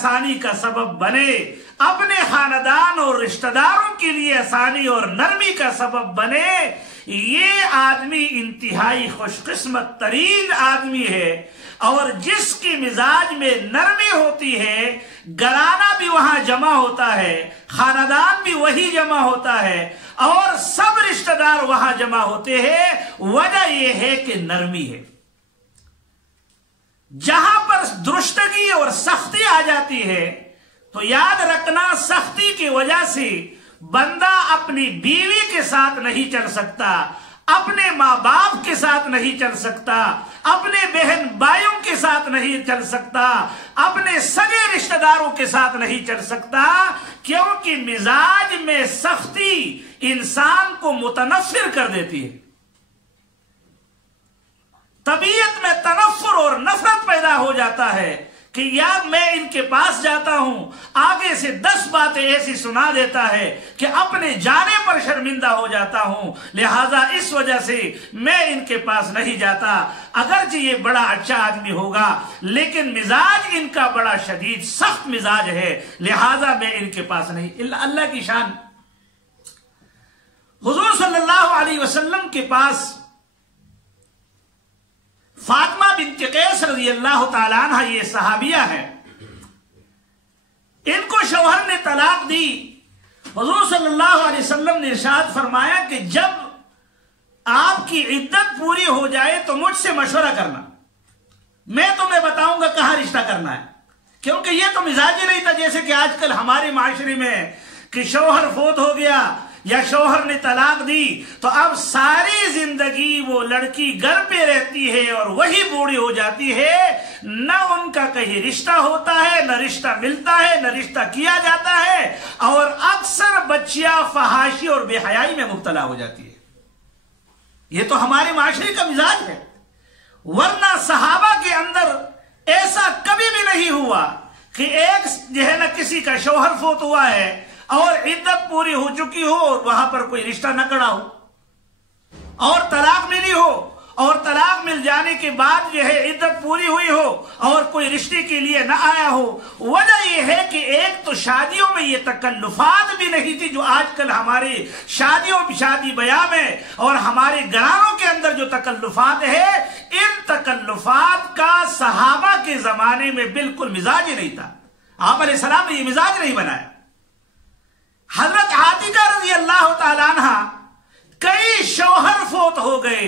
آسانی کا سبب بنے، اپنے خاندان اور رشتہ داروں کے لیے آسانی اور نرمی کا سبب بنے، یہ آدمی انتہائی خوش قسمت ترین آدمی ہے۔ اور جس کی مزاج میں نرمی ہوتی ہے، گھرانہ بھی وہاں جمع ہوتا ہے، خاندان بھی وہی جمع ہوتا ہے، اور سب رشتہ دار وہاں جمع ہوتے ہیں۔ وجہ یہ ہے کہ نرمی ہے۔ جہاں پر درستگی اور سختی آ جاتی ہے تو یاد رکھنا، سختی کی وجہ سے بندہ اپنی بیوی کے ساتھ نہیں چل سکتا، اپنے ماں باپ کے ساتھ نہیں چل سکتا، اپنے بہن بھائیوں کے ساتھ نہیں چل سکتا، اپنے سگے رشتہ داروں کے ساتھ نہیں چل سکتا، کیونکہ مزاج میں سختی انسان کو متنفر کر دیتی ہے۔ طبیعت میں تنفر اور نفرت پیدا ہو جاتا ہے کہ یار میں ان کے پاس جاتا ہوں، آگے سے 10 باتیں ایسی سنا دیتا ہے کہ اپنے جانے پر شرمندہ ہو جاتا ہوں، لہذا اس وجہ سے میں ان کے پاس نہیں جاتا۔ اگرچہ یہ بڑا اچھا آدمی ہوگا لیکن مزاج ان کا بڑا شدید سخت مزاج ہے، لہذا میں ان کے پاس نہیں۔ اللہ کی شان، حضور صلی اللہ علیہ وسلم کے پاس فاطمہ بنت قیس رضی اللہ تعالیٰ عنہ، یہ صحابیہ ہے، ان کو شوہر نے طلاق دی۔ حضور صلی اللہ علیہ وسلم نے ارشاد فرمایا کہ جب آپ کی عدت پوری ہو جائے تو مجھ سے مشورہ کرنا، میں تمہیں بتاؤں گا کہاں رشتہ کرنا ہے، کیونکہ یہ تو مزاج ہی نہیں تھا جیسے کہ آج کل ہمارے معاشرے میں کہ شوہر فوت ہو گیا یا شوہر نے طلاق دی تو اب ساری زندگی وہ لڑکی گھر پہ رہتی ہے اور وہی بوڑھی ہو جاتی ہے، نہ ان کا کہیں رشتہ ہوتا ہے، نہ رشتہ ملتا ہے، نہ رشتہ کیا جاتا ہے، اور اکثر بچیاں فحاشی اور بے حیائی میں مبتلا ہو جاتی ہے۔ یہ تو ہمارے معاشرے کا مزاج ہے، ورنہ صحابہ کے اندر ایسا کبھی بھی نہیں ہوا کہ ایک جو ہے نا کسی کا شوہر فوت ہوا ہے اور عدت پوری ہو چکی ہو اور وہاں پر کوئی رشتہ نہ کڑا ہو، اور طلاق ملی ہو، اور طلاق مل جانے کے بعد جو ہے عدت پوری ہوئی ہو اور کوئی رشتے کے لیے نہ آیا ہو۔ وجہ یہ ہے کہ ایک تو شادیوں میں یہ تکلفات بھی نہیں تھی جو آج کل ہمارے شادی بیاہ میں اور ہمارے گھرانوں کے اندر جو تکلفات ہے، ان تکلفات کا صحابہ کے زمانے میں بالکل مزاج ہی نہیں تھا۔ آپ علیہ السلام نے یہ مزاج نہیں بنایا۔ حضرت عاتقہ رضی اللہ تعالیٰ عنہ، کئی شوہر فوت ہو گئے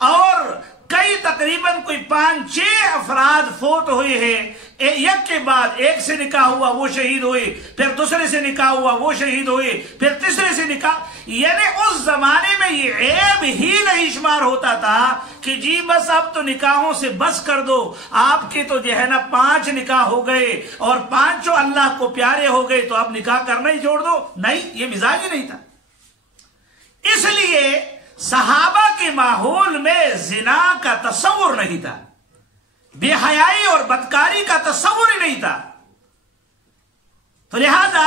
اور کئی تقریباً کوئی 5-6 افراد فوت ہوئے ہیں، ایک کے بعد ایک سے نکاح ہوا وہ شہید ہوئے، پھر دوسرے سے نکاح ہوا وہ شہید ہوئے، پھر تیسرے سے نکاح، یعنی اس زمانے میں یہ عیب ہی نہیں شمار ہوتا تھا کہ جی بس اب تو نکاحوں سے بس کر دو، آپ کے تو جو ہے نا 5 نکاح ہو گئے اور 5 اللہ کو پیارے ہو گئے تو اب نکاح کرنا ہی چھوڑ دو۔ نہیں، یہ مزاج ہی نہیں تھا۔ اس لیے صحابہ کے ماحول میں زنا کا تصور نہیں تھا، بے حیائی اور بدکاری کا تصور ہی نہیں تھا۔ تو لہذا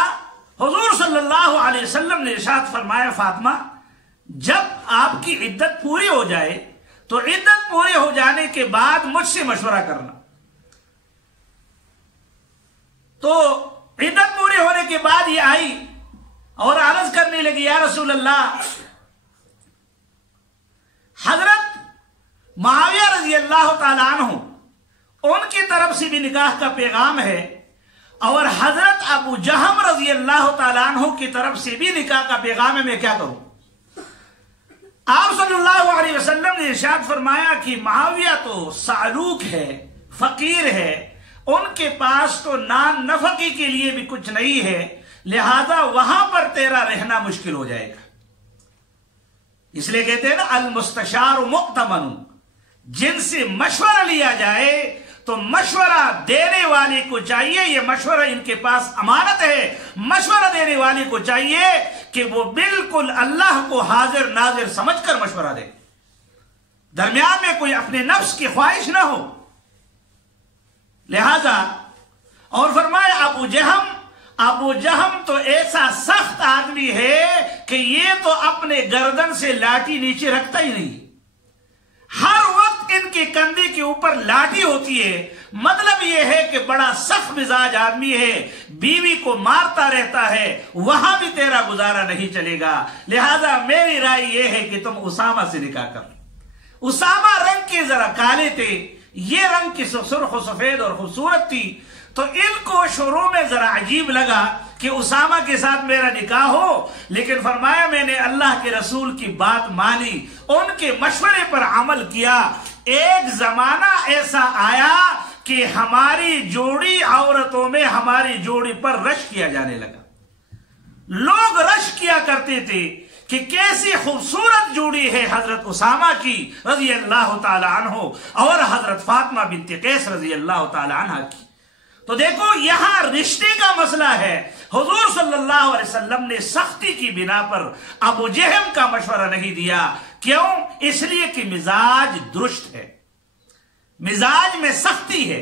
حضور صلی اللہ علیہ وسلم نے ارشاد فرمایا، فاطمہ جب آپ کی عدت پوری ہو جائے تو عدت پوری ہو جانے کے بعد مجھ سے مشورہ کرنا۔ تو عدت پوری ہونے کے بعد یہ آئی اور عرض کرنے لگی، یا رسول اللہ، حضرت معاویہ رضی اللہ تعالیٰ عنہ ان کی طرف سے بھی نکاح کا پیغام ہے، اور حضرت ابو جہم رضی اللہ تعالیٰ عنہ کی طرف سے بھی نکاح کا پیغام ہے، میں کیا کروں؟ آپ صلی اللہ علیہ وسلم نے ارشاد فرمایا کہ معاویہ تو سعلوک ہے، فقیر ہے، ان کے پاس تو نان نفقی کے لیے بھی کچھ نہیں ہے، لہذا وہاں پر تیرا رہنا مشکل ہو جائے گا۔ اس لیے کہتے ہیں نا المستشار مؤتمن، جن سے مشورہ لیا جائے تو مشورہ دینے والے کو چاہیے، یہ مشورہ ان کے پاس امانت ہے، مشورہ دینے والے کو چاہیے کہ وہ بالکل اللہ کو حاضر ناظر سمجھ کر مشورہ دے، درمیان میں کوئی اپنے نفس کی خواہش نہ ہو۔ لہذا اور فرمایا ابو جہم تو ایسا سخت آدمی ہے کہ یہ تو اپنے گردن سے لاٹھی نیچے رکھتا ہی نہیں، ہر وقت ان کے کندھے کے اوپر لاٹھی ہوتی ہے، مطلب یہ ہے کہ بڑا سخت مزاج آدمی ہے، بیوی کو مارتا رہتا ہے، وہاں بھی تیرا گزارا نہیں چلے گا، لہذا میری رائے یہ ہے کہ تم اسامہ سے نکاح کر لو۔ اسامہ رنگ کے ذرا کالے تھے، یہ رنگ کی سرخ و سفید اور خوبصورت تھی، تو ان کو شروع میں ذرا عجیب لگا کہ اسامہ کے ساتھ میرا نکاح ہو، لیکن فرمایا میں نے اللہ کے رسول کی بات مانی، ان کے مشورے پر عمل کیا۔ ایک زمانہ ایسا آیا کہ ہماری جوڑی عورتوں میں ہماری جوڑی پر رش کیا جانے لگا، لوگ رش کیا کرتے تھے کہ کیسی خوبصورت جوڑی ہے حضرت اسامہ کی رضی اللہ تعالی عنہ اور حضرت فاطمہ بنت قیس رضی اللہ تعالی عنہ کی۔ تو دیکھو یہاں رشتے کا مسئلہ ہے، حضور صلی اللہ علیہ وسلم نے سختی کی بنا پر ابو جہم کا مشورہ نہیں دیا، کیوں؟ اس لیے کہ مزاج درست ہے، مزاج میں سختی ہے۔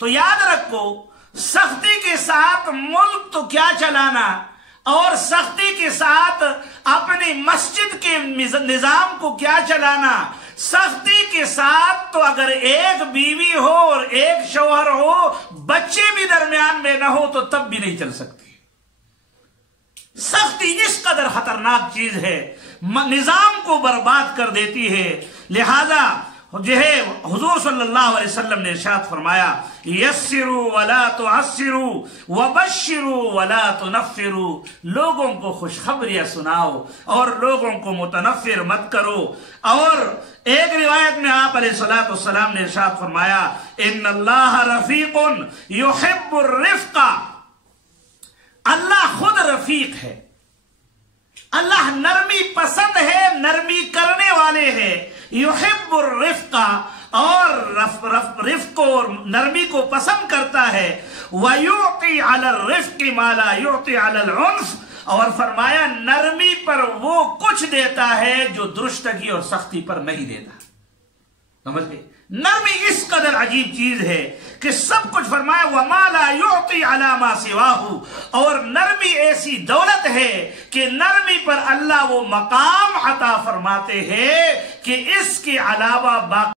تو یاد رکھو، سختی کے ساتھ ملک تو کیا چلانا، اور سختی کے ساتھ اپنی مسجد کے نظام کو کیا چلانا، سختی کے ساتھ تو اگر ایک بیوی ہو اور ایک شوہر ہو، بچے بھی درمیان میں نہ ہو تو تب بھی نہیں چل سکتی۔ سختی اس قدر خطرناک چیز ہے، نظام کو برباد کر دیتی ہے۔ لہذا جو ہے حضور صلی اللہ علیہ وسلم نے ارشاد فرمایا، یسروا ولا تعسروا وبشروا ولا تنفروا، لوگوں کو خوشخبریاں سناؤ اور لوگوں کو متنفر مت کرو۔ اور ایک روایت میں آپ علیہ الصلوۃ والسلام نے ارشاد فرمایا، ان اللہ رفیق یحب الرفق، اللہ خود رفیق ہے، اللہ نرمی پسند ہے، نرمی کرنے والے ہیں، یحب الرفق، اور رفق اور نرمی کو پسند کرتا ہے، وَيُعْطِي عَلَى الرِّفْقِ مَا لَا يُعْطِي عَلَى الْعُنْفِ، اور فرمایا نرمی پر وہ کچھ دیتا ہے جو درستگی اور سختی پر نہیں دیتا۔ سمجھ گئے؟ نرمی اس قدر عجیب چیز ہے کہ سب کچھ فرمایا وَمَا لَا يُعْطِي عَلَى مَا سِوَاهُ، اور نرمی ایسی دولت ہے کہ نرمی پر اللہ وہ مقام عطا فرماتے ہیں کہ اس کے علاوہ باقی